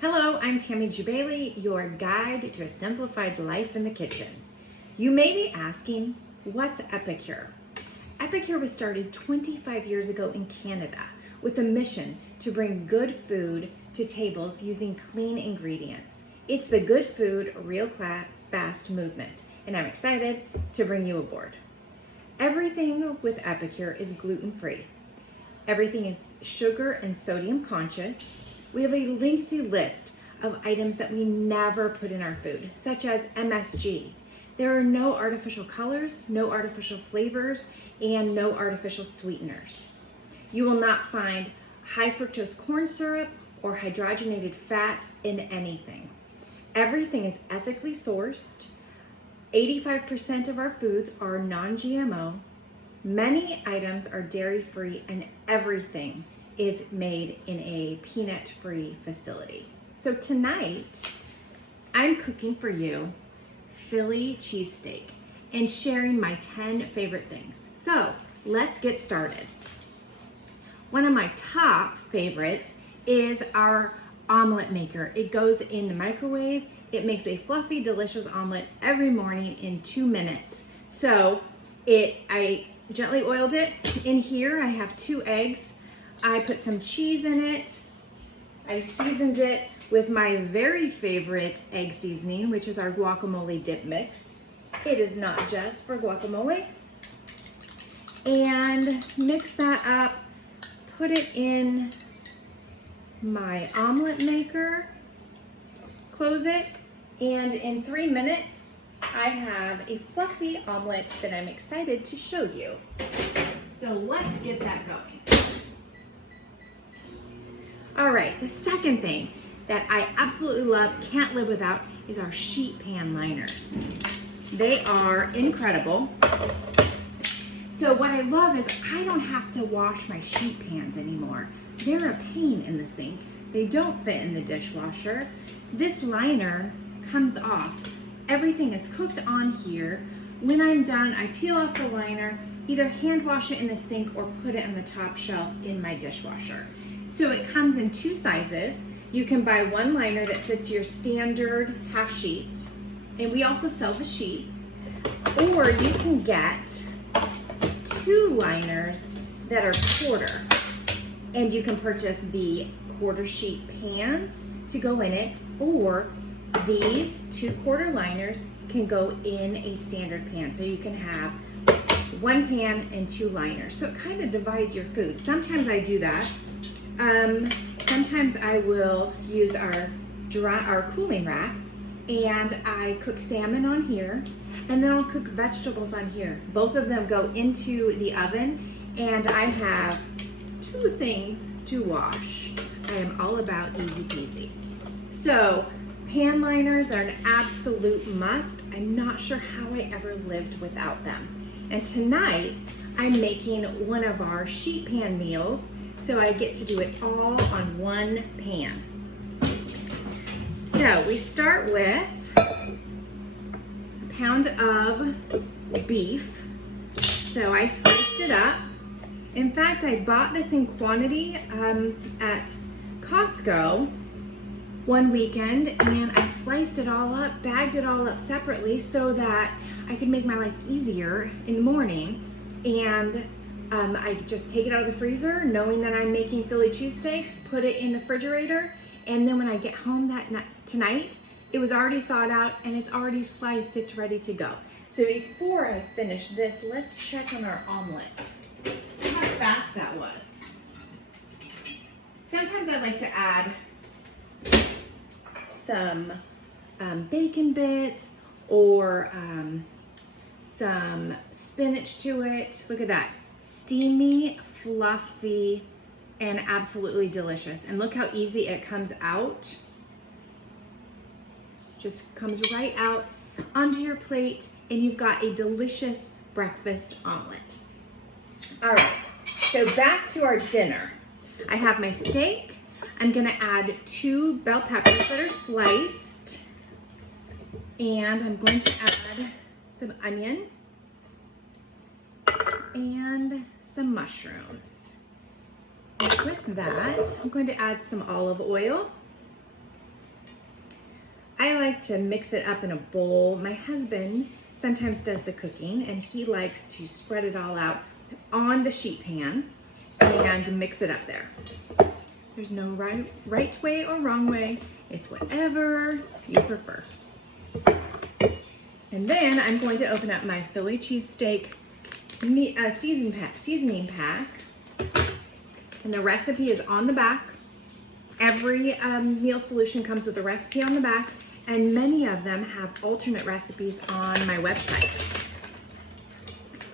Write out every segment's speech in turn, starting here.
Hello, I'm Tammy Jubaili, your guide to a simplified life in the kitchen. You may be asking, what's Epicure? Epicure was started 25 years ago in Canada with a mission to bring good food to tables using clean ingredients. It's the Good Food, Real Fast movement, and I'm excited to bring you aboard. Everything with Epicure is gluten-free. Everything is sugar and sodium conscious. We have a lengthy list of items that we never put in our food, such as MSG. There are no artificial colors, no artificial flavors, and no artificial sweeteners. You will not find high fructose corn syrup or hydrogenated fat in anything. Everything is ethically sourced. 85% of our foods are non-GMO. Many items are dairy-free, and everything is made in a peanut-free facility. So tonight, I'm cooking for you Philly cheesesteak and sharing my 10 favorite things. So let's get started. One of my top favorites is our Omelette Maker. It goes in the microwave. It makes a fluffy, delicious omelet every morning in 2 minutes. So I gently oiled it. In here, I have 2 eggs. I put some cheese in it. I seasoned it with my very favorite egg seasoning, which is our guacamole dip mix. It is not just for guacamole. And mix that up, put it in my omelet maker, close it, and in 3 minutes, I have a fluffy omelet that I'm excited to show you. So let's get that going. All right, the second thing that I absolutely love, can't live without, is our sheet pan liners. They are incredible. So what I love is I don't have to wash my sheet pans anymore. They're a pain in the sink. They don't fit in the dishwasher. This liner comes off. Everything is cooked on here. When I'm done, I peel off the liner, either hand wash it in the sink or put it on the top shelf in my dishwasher. So it comes in 2 sizes. You can buy one liner that fits your standard half sheet, and we also sell the sheets, or you can get 2 liners that are quarter, and you can purchase the quarter sheet pans to go in it, or these 2 quarter liners can go in a standard pan. So you can have 1 pan and 2 liners. So it kind of divides your food. Sometimes I do that. Sometimes I will use our cooling rack, and I cook salmon on here, and then I'll cook vegetables on here. Both of them go into the oven, and I have 2 things to wash. I am all about easy peasy. So pan liners are an absolute must. I'm not sure how I ever lived without them. And tonight, I'm making one of our sheet pan meals, so I get to do it all on 1 pan. So we start with a pound of beef. So I sliced it up. In fact, I bought this in quantity at Costco one weekend, and I sliced it all up, bagged it all up separately so that I could make my life easier in the morning. And I just take it out of the freezer, knowing that I'm making Philly cheesesteaks, put it in the refrigerator, and then when I get home tonight, it was already thawed out and it's already sliced, it's ready to go. So before I finish this, let's check on our omelet. How fast that was. Sometimes I like to add some bacon bits or some spinach to it. Look at that. Steamy, fluffy, and absolutely delicious. And look how easy it comes out. Just comes right out onto your plate, and you've got a delicious breakfast omelet. All right, so back to our dinner. I have my steak. I'm gonna add 2 bell peppers that are sliced, and I'm going to add some onion and some mushrooms. And with that, I'm going to add some olive oil I like to mix it up in a bowl. My husband sometimes does the cooking, and he likes to spread it all out on the sheet pan and mix it up there. There's no right way or wrong way. It's whatever you prefer. And then I'm going to open up my Philly cheesesteak seasoning pack. And the recipe is on the back. Every meal solution comes with a recipe on the back, and many of them have alternate recipes on my website.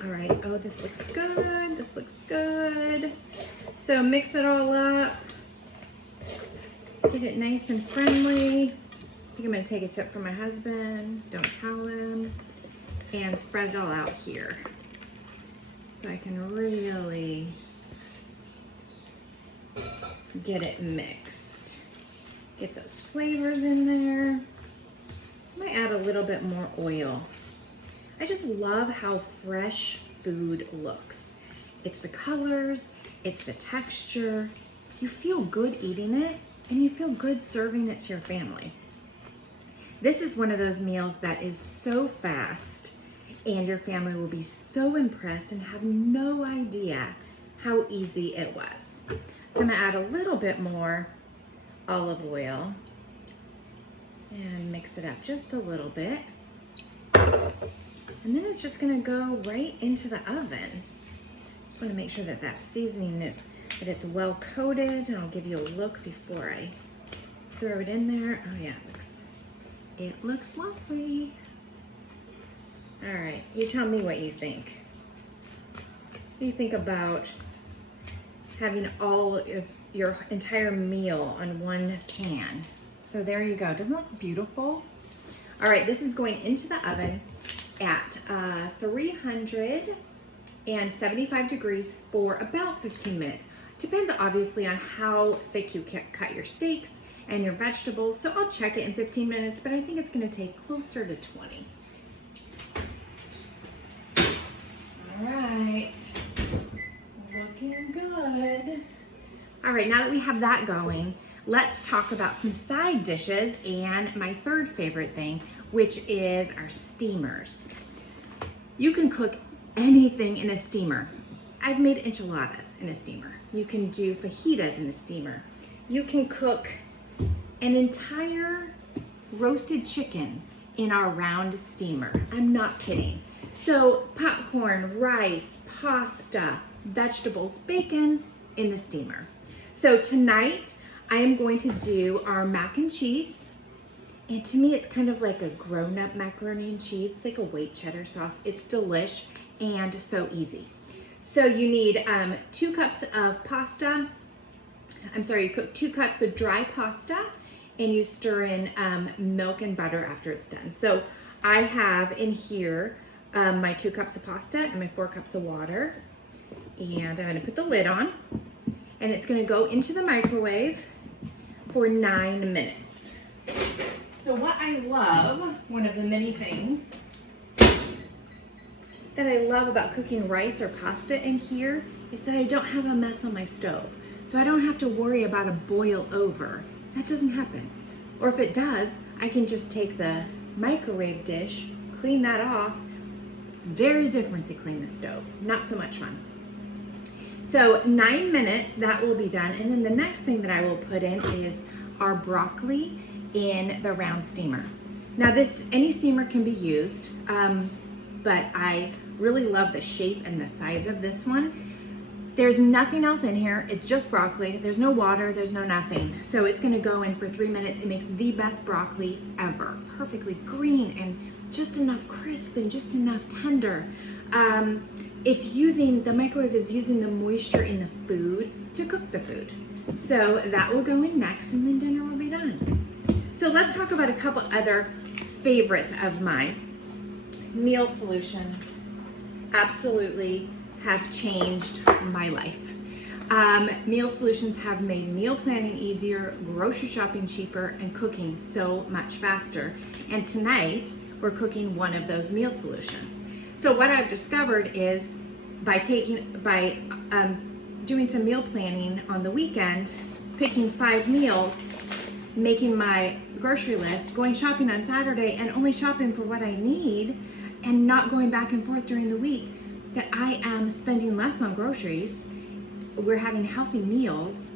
All right, oh, this looks good, this looks good. So mix it all up, get it nice and friendly. I think I'm gonna take a tip from my husband, don't tell him, and spread it all out here. So I can really get it mixed. Get those flavors in there. I might add a little bit more oil. I just love how fresh food looks. It's the colors, it's the texture. You feel good eating it, and you feel good serving it to your family. This is one of those meals that is so fast, and your family will be so impressed and have no idea how easy it was. So I'm gonna add a little bit more olive oil and mix it up just a little bit. And then it's just gonna go right into the oven. Just wanna make sure that that seasoning that it's well coated, and I'll give you a look before I throw it in there. Oh yeah, it looks lovely. All right, you tell me what you think. What do you think about having all of your entire meal on one pan? So there you go. Doesn't that look beautiful? All right, this is going into the oven at 375 degrees for about 15 minutes. Depends obviously on how thick you cut your steaks and your vegetables. So I'll check it in 15 minutes, but I think it's gonna take closer to 20. All right, looking good. All right, now that we have that going, let's talk about some side dishes and my third favorite thing, which is our steamers. You can cook anything in a steamer. I've made enchiladas in a steamer. You can do fajitas in a steamer. You can cook an entire roasted chicken in our round steamer. I'm not kidding. So popcorn, rice, pasta, vegetables, bacon in the steamer. So tonight I am going to do our mac and cheese. And to me, it's kind of like a grown-up macaroni and cheese. It's like a white cheddar sauce. It's delish and so easy. So you need 2 cups of pasta. You cook 2 cups of dry pasta, and you stir in milk and butter after it's done. So I have in here my 2 cups of pasta and my 4 cups of water. And I'm gonna put the lid on, and it's gonna go into the microwave for 9 minutes. So what I love, one of the many things that I love about cooking rice or pasta in here is that I don't have a mess on my stove. So I don't have to worry about a boil over. That doesn't happen. Or if it does, I can just take the microwave dish, clean that off. It's very different to clean the stove. Not so much fun. So 9 minutes, that will be done. And then the next thing that I will put in is our broccoli in the round steamer. Now any steamer can be used, but I really love the shape and the size of this one. There's nothing else in here. It's just broccoli. There's no water, there's no nothing. So it's gonna go in for 3 minutes. It makes the best broccoli ever. Perfectly green and just enough crisp and just enough tender. The microwave is using the moisture in the food to cook the food. So that will go in next, and then dinner will be done. So let's talk about a couple other favorites of mine. Meal solutions absolutely have changed my life. Meal solutions have made meal planning easier, grocery shopping cheaper, and cooking so much faster. And tonight, we're cooking one of those meal solutions. So what I've discovered is by doing some meal planning on the weekend, picking 5 meals, making my grocery list, going shopping on Saturday and only shopping for what I need and not going back and forth during the week, that I am spending less on groceries. We're having healthy meals.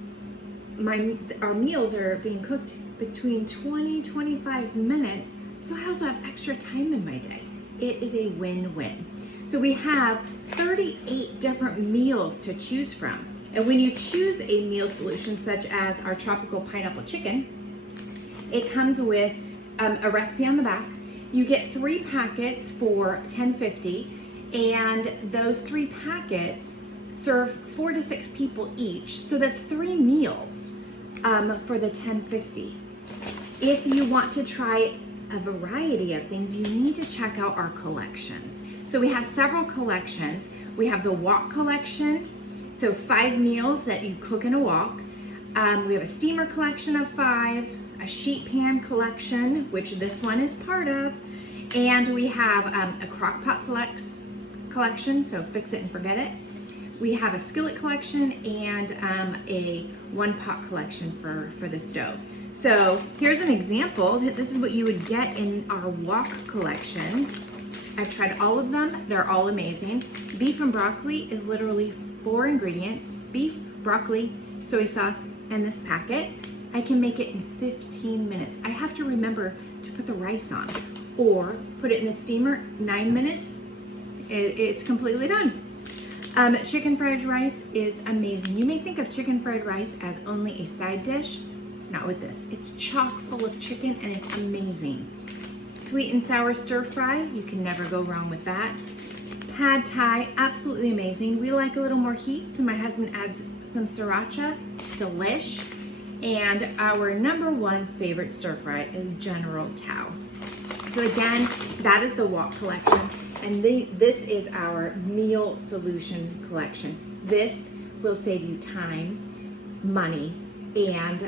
Our meals are being cooked between 20-25 minutes, so I also have extra time in my day. It is a win-win. So we have 38 different meals to choose from. And when you choose a meal solution such as our tropical pineapple chicken, it comes with a recipe on the back. You get 3 packets for $10.50, and those 3 packets serve 4 to 6 people each. So that's 3 meals for the $10.50. If you want to try a variety of things, you need to check out our collections. So we have several collections. We have the wok collection, so 5 meals that you cook in a wok. We have a steamer collection of 5, a sheet pan collection, which this one is part of, and we have a crock pot collection, so fix it and forget it. We have a skillet collection and a 1-pot collection for the stove. So here's an example. This is what you would get in our wok collection. I've tried all of them. They're all amazing. Beef and broccoli is literally 4 ingredients: beef, broccoli, soy sauce, and this packet. I can make it in 15 minutes. I have to remember to put the rice on or put it in the steamer, 9 minutes. It's completely done. Chicken fried rice is amazing. You may think of chicken fried rice as only a side dish. Not with this. It's chock full of chicken and it's amazing. Sweet and sour stir fry, you can never go wrong with that. Pad thai, absolutely amazing. We like a little more heat, so my husband adds some sriracha, delish. And our number 1 favorite stir fry is General Tao. So again, that is the wok collection, and this is our meal solution collection. This will save you time, money, and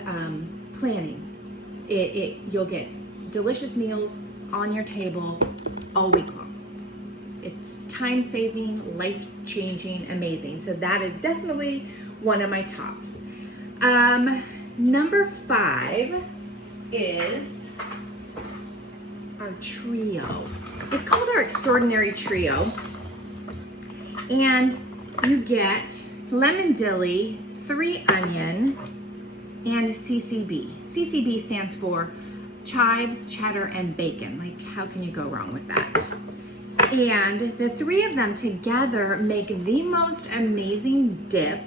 planning. You'll get delicious meals on your table all week long. It's time-saving, life-changing, amazing. So that is definitely one of my tops. Number 5 is our trio. It's called our Extraordinary Trio. And you get lemon dilly, 3 onion, and CCB. CCB stands for chives, cheddar, and bacon. Like, how can you go wrong with that? And the 3 of them together make the most amazing dip.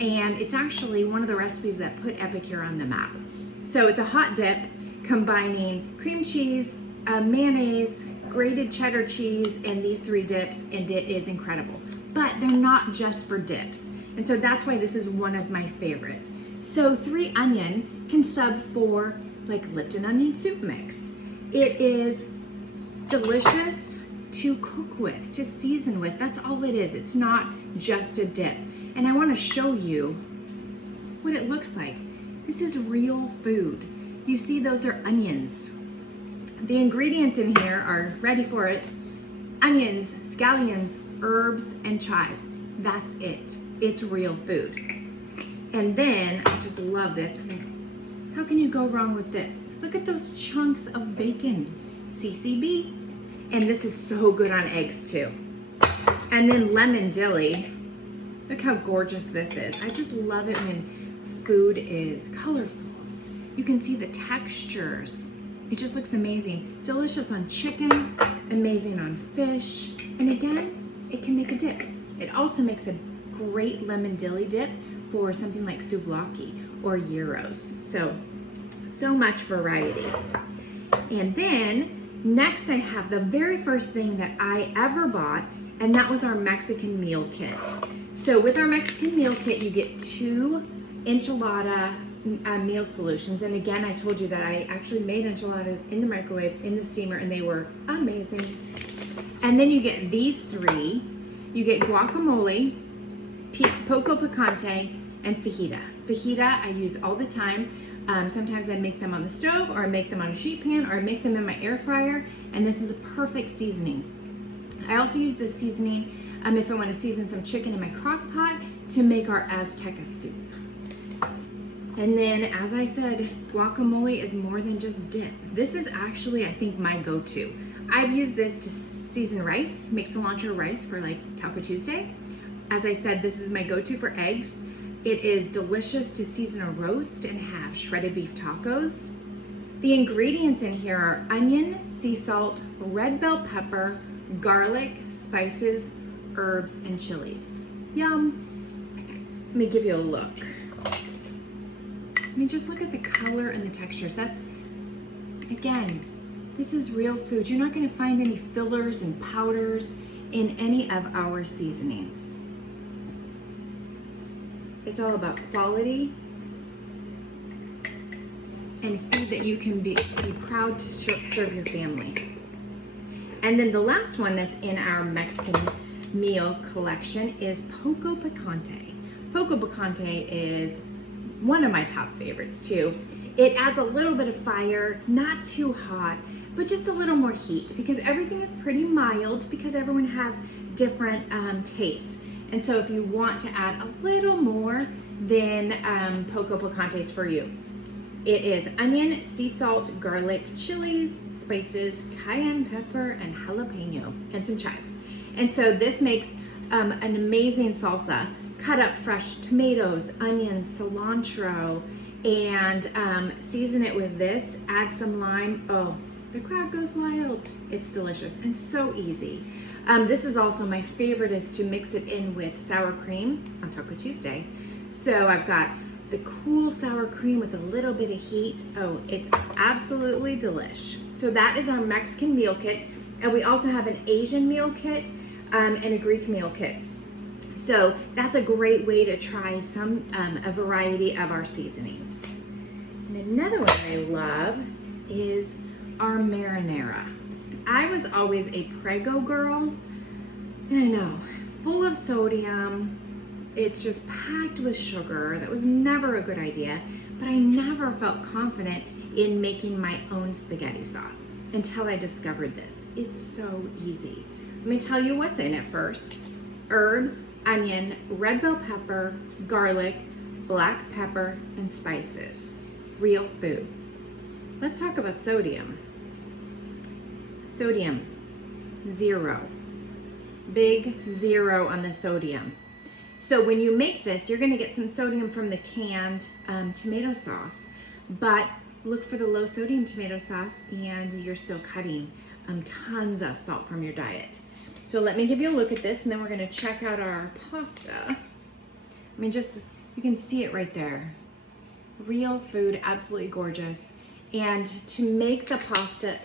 And it's actually one of the recipes that put Epicure on the map. So it's a hot dip combining cream cheese, mayonnaise, grated cheddar cheese, and these 3 dips, and it is incredible. But they're not just for dips. And so that's why this is one of my favorites. So 3 onion can sub for like Lipton onion soup mix. It is delicious to cook with, to season with. That's all it is. It's not just a dip. And I want to show you what it looks like. This is real food. You see, those are onions. The ingredients in here are, ready for it, onions, scallions, herbs, and chives. That's it. It's real food. And then, I just love this. I mean, how can you go wrong with this? Look at those chunks of bacon, CCB. And this is so good on eggs too. And then lemon dilly. Look how gorgeous this is. I just love it when food is colorful. You can see the textures. It just looks amazing. Delicious on chicken, amazing on fish. And again, it can make a dip. It also makes a great lemon dilly dip for something like souvlaki or gyros. So much variety. And then next I have the very first thing that I ever bought, and that was our Mexican meal kit. So with our Mexican meal kit, you get 2 enchilada meal solutions. And again, I told you that I actually made enchiladas in the microwave, in the steamer, and they were amazing. And then you get these 3. You get guacamole, Poco Picante, and fajita. Fajita I use all the time. Sometimes I make them on the stove, or I make them on a sheet pan, or I make them in my air fryer, and this is a perfect seasoning. I also use this seasoning if I want to season some chicken in my crock pot to make our Azteca soup. And then, as I said, guacamole is more than just dip. This is actually, I think, my go-to. I've used this to season rice, make cilantro rice for like Taco Tuesday. As I said, this is my go-to for eggs. It is delicious to season a roast and have shredded beef tacos. The ingredients in here are onion, sea salt, red bell pepper, garlic, spices, herbs, and chilies. Yum. Let me give you a look. I mean, just look at the color and the textures. That's, again, this is real food. You're not gonna find any fillers and powders in any of our seasonings. It's all about quality and food that you can be proud to serve your family. And then the last one that's in our Mexican meal collection is Poco Picante. Poco Picante is one of my top favorites too. It adds a little bit of fire, not too hot, but just a little more heat because everything is pretty mild because everyone has different tastes. And so if you want to add a little more, then Poco Picante is for you. It is onion, sea salt, garlic, chilies, spices, cayenne pepper, and jalapeno, and some chives. And so this makes an amazing salsa. Cut up fresh tomatoes, onions, cilantro, and season it with this. Add some lime. Oh, the crowd goes wild. It's delicious and so easy. This is also my favorite, is to mix it in with sour cream on Taco Tuesday. So I've got the cool sour cream with a little bit of heat. Oh, it's absolutely delish. So that is our Mexican meal kit. And we also have an Asian meal kit and a Greek meal kit. So that's a great way to try a variety of our seasonings. And another one I love is our marinara. I was always a Prego girl, and I know, full of sodium. It's just packed with sugar. That was never a good idea, but I never felt confident in making my own spaghetti sauce until I discovered this. It's so easy. Let me tell you what's in it first. Herbs, onion, red bell pepper, garlic, black pepper, and spices. Real food. Let's talk about sodium. Sodium, 0. Big 0 on the sodium. So when you make this, you're gonna get some sodium from the canned tomato sauce, but look for the low sodium tomato sauce and you're still cutting tons of salt from your diet. So let me give you a look at this, and then we're gonna check out our pasta. I mean, just, you can see it right there. Real food, absolutely gorgeous. And to make the pasta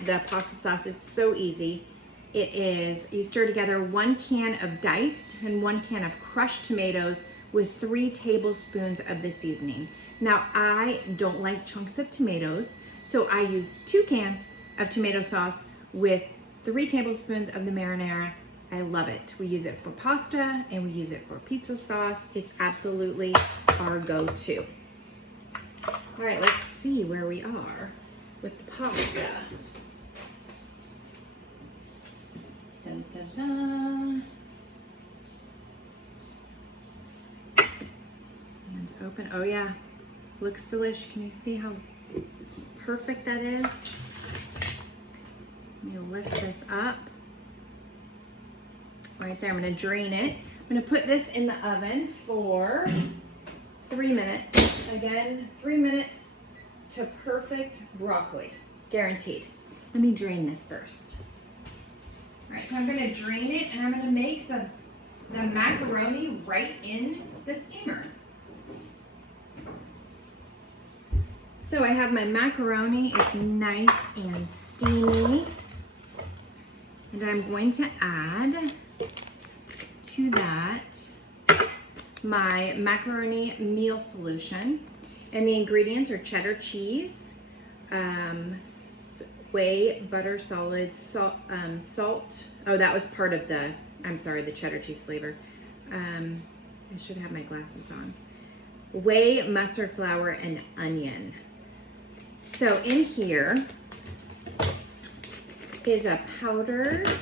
sauce, it's so easy. It is, you stir together 1 can of diced and 1 can of crushed tomatoes with 3 tablespoons of the seasoning. Now, I don't like chunks of tomatoes, so I use 2 cans of tomato sauce with 3 tablespoons of the marinara. I love it. We use it for pasta and we use it for pizza sauce. It's absolutely our go-to. All right, let's see where we are with the pasta. Dun, dun, dun. And open. Oh yeah, looks delish. Can you see how perfect that is? Let me lift this up. Right there, I'm gonna drain it. I'm gonna put this in the oven for 3 minutes. Again, 3 minutes to perfect broccoli, guaranteed. Let me drain this first. All right, so I'm gonna drain it and I'm gonna make the macaroni right in the steamer. So I have my macaroni, it's nice and steamy. And I'm going to add to that my macaroni meal solution. And the ingredients are cheddar cheese, whey, butter solid, salt. Oh, that was part of the, I'm sorry, the cheddar cheese flavor. I should have my glasses on. Whey, mustard flour, and onion. So in here is a powdered,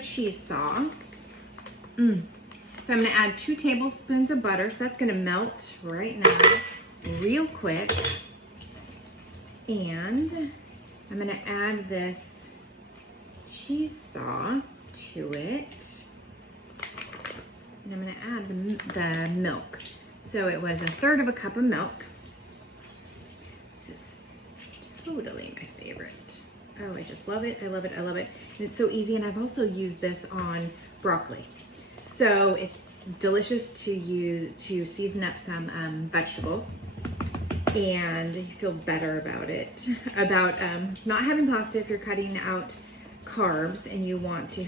cheese sauce. So I'm gonna add 2 tablespoons of butter, so that's gonna melt right now. real quick. And I'm gonna add this cheese sauce to it. And I'm gonna add the milk. So it was 1/3 cup of milk. This is totally my favorite. Oh, I just love it, I love it, I love it. And it's so easy, and I've also used this on broccoli. So it's delicious to use to season up some vegetables, and you feel better about it. About not having pasta if you're cutting out carbs and you want to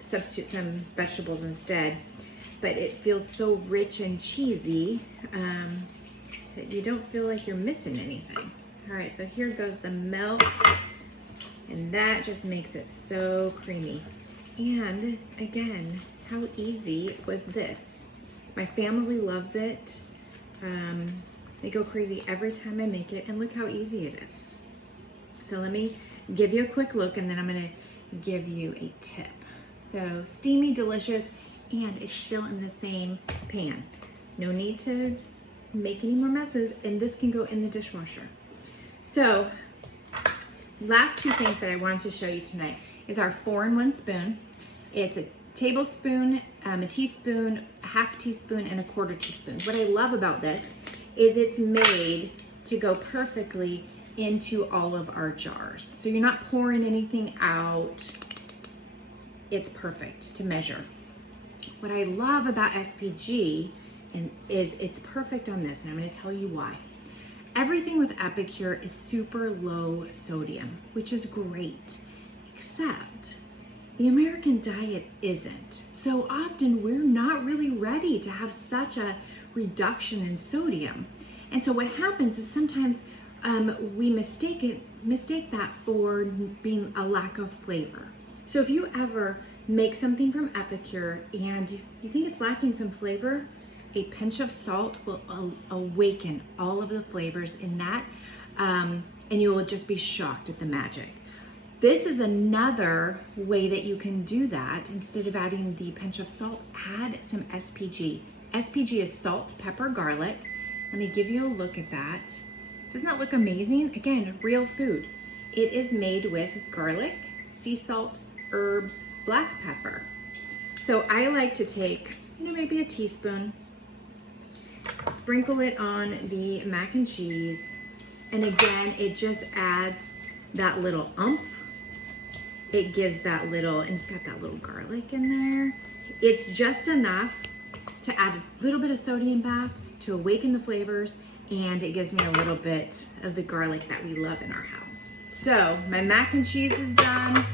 substitute some vegetables instead. But it feels so rich and cheesy that you don't feel like you're missing anything. All right, so here goes the milk, and that just makes it so creamy. And again, how easy was this? My family loves it. They go crazy every time I make it, and look how easy it is. So let me give you a quick look, and then I'm gonna give you a tip. So steamy, delicious, and it's still in the same pan. No need to make any more messes, and this can go in the dishwasher. So last two things that I wanted to show you tonight is our 4-in-1 spoon. It's a tablespoon, a teaspoon, a half teaspoon, and a 1/4 teaspoon. What I love about this is it's made to go perfectly into all of our jars. So you're not pouring anything out. It's perfect to measure. What I love about SPG is it's perfect on this, and I'm gonna tell you why. Everything with Epicure is super low sodium, which is great, except the American diet isn't. So often we're not really ready to have such a reduction in sodium. And so what happens is sometimes we mistake that for being a lack of flavor. So if you ever make something from Epicure and you think it's lacking some flavor, a pinch of salt will awaken all of the flavors in that, and you will just be shocked at the magic. This is another way that you can do that. Instead of adding the pinch of salt, add some SPG. SPG is salt, pepper, garlic. Let me give you a look at that. Doesn't that look amazing? Again, real food. It is made with garlic, sea salt, herbs, black pepper. So I like to take, maybe a teaspoon, sprinkle it on the mac and cheese. And again, it just adds that little oomph. It gives that little, and it's got that little garlic in there. It's just enough to add a little bit of sodium back to awaken the flavors, and it gives me a little bit of the garlic that we love in our house. So my mac and cheese is done,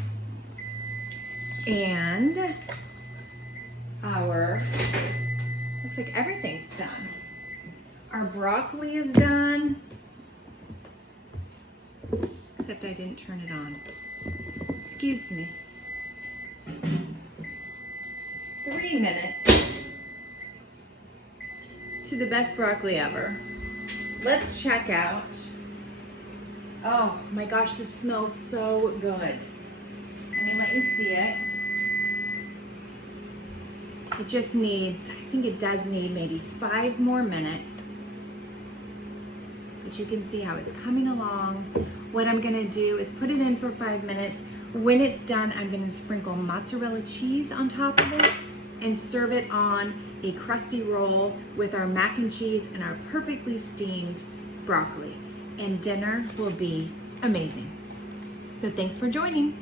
and looks like everything's done. Our broccoli is done, except I didn't turn it on. Excuse me. 3 minutes to the best broccoli ever. Let's check out. Oh my gosh, this smells so good. Let me let you see it. It just needs, I think it does need maybe 5 more minutes. But you can see how it's coming along. What I'm gonna do is put it in for 5 minutes. When it's done, I'm gonna sprinkle mozzarella cheese on top of it and serve it on a crusty roll with our mac and cheese and our perfectly steamed broccoli. And dinner will be amazing. So thanks for joining.